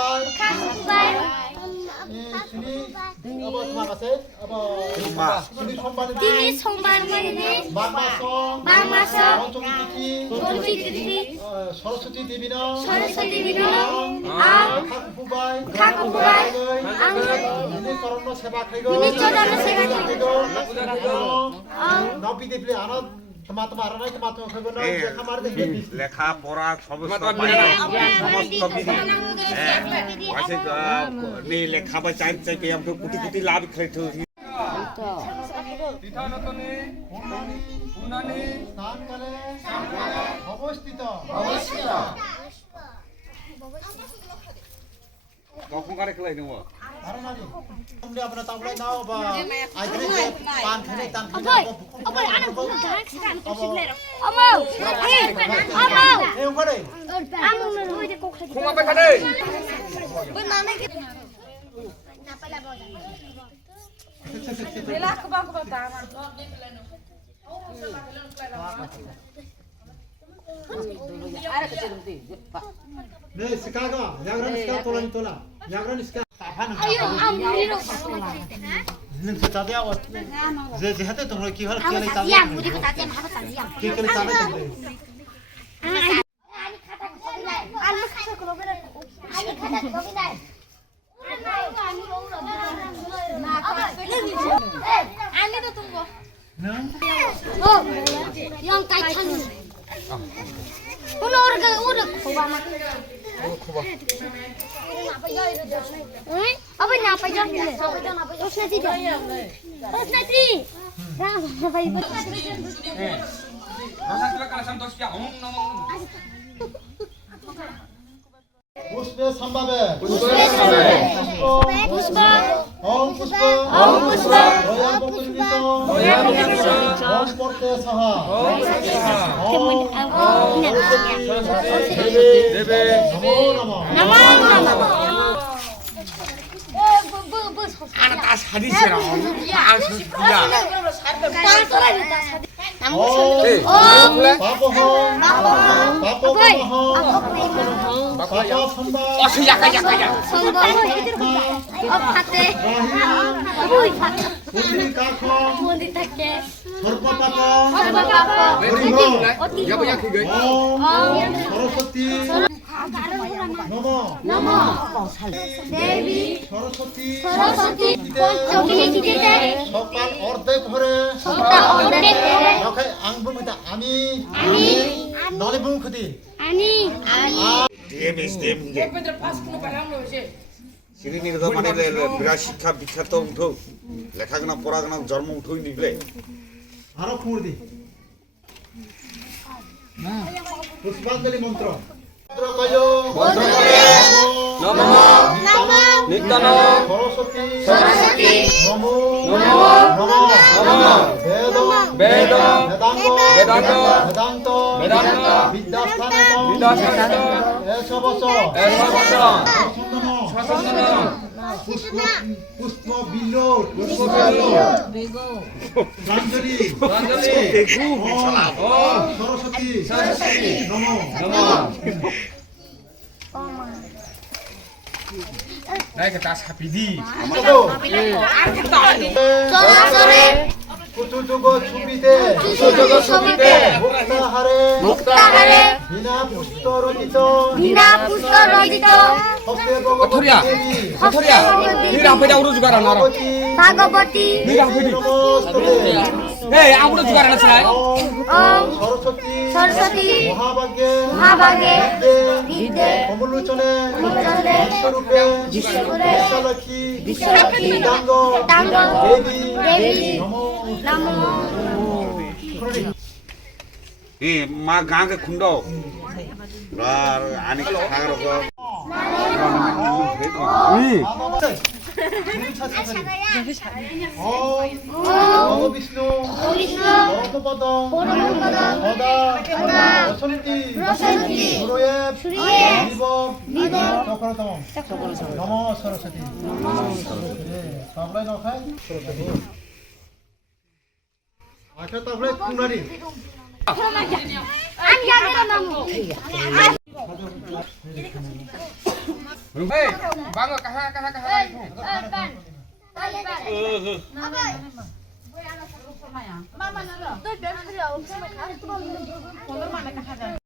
Kubai. Sini apa tema kasih? Apa? Sini somban ini. Bama song. Onchong titi. Saraswati Devi no. Kaku Kubai. Ini corona seba kaigo. Nabi Devi anak teman-teman anak teman-teman kaigo na kamar Devi. লেখা পড়া সমস্ত বিধি লেখাবা চাইবে আমাকে কোটি কোটি লাভ খাইতো অবস্থিত কখন করে খেলাই নেব আমরা আপনারা তাবলাই নাও বা আইতে পান খেলে তান খেলে এই ওখানে খুমা পে খাদে ওই মানে কি না পালা বাজা বেলা কবা কবা দাম 네, 스카가 야그란 스카 토라. 야그란 스카. ayo amuliro 능 스타데 아워. 제 하테 동로 키 할 키를 타. siam mudi kata siam haba siam 키 키를 타네 근데. ani kata kobilai ani kata kobilai ani to tunggu 능 oh yang kaitan uno orga khoba na খুবা apa nya apa jan Rosnati ram bhai पुष्पे संभावे पुष्प ओम पुष्प ओया पुष्प ओम porte saha দেবে नमो नमः আনা তা সাদিছে রা सरस्वती नमो देवी सरस्वती पंचमी সকাল অর্ধেক ভরে নখাই আং বুমিতা আমি নলে বুমখুদি সিরিনির মানে বিরাট শিক্ষা বিখ্যাত উঠো লেখাগোনা পড়াগোনা জন্ম উঠোই নিলে আরো ফুড়দি পুষ্পাঞ্জলি মন্ত্র মন্ত্র কয়ো মন্ত্র নমঃ নিত্যান সরস্বতী নমো বেদ বেদান্ত বিদ্যাস্থানে এসব পুষ্প বিলোট প্রাঞ্জলি সরস্বতী নমো 나이가 다 사비디 কুতুজুগ ছবিতে মুক্তাহারে বিনা পুষ্প রচিত 어터리야 어터리야 니가 앞에다 우러 주가라 나라 ভাগবতী 니가 앞에디 에이 아무도 주가라 나시나이 সরস্বতী মহাভাগে বিদ্যে কমলোচনে বিশ্বরূপে বিশ্বলক্ষ্মী বিদাঙ্গ দেবী নমো 이 마 강게 군도 라 아니 강으로 거 বিষ্ণু পরমপদ নম সরস্বতী সবাই নখায় সরস্বতী আচ্ছা তারপরে কুনারি আমি জানি না নাম Hei, bang kaha kaha kaha. Mama, no, no.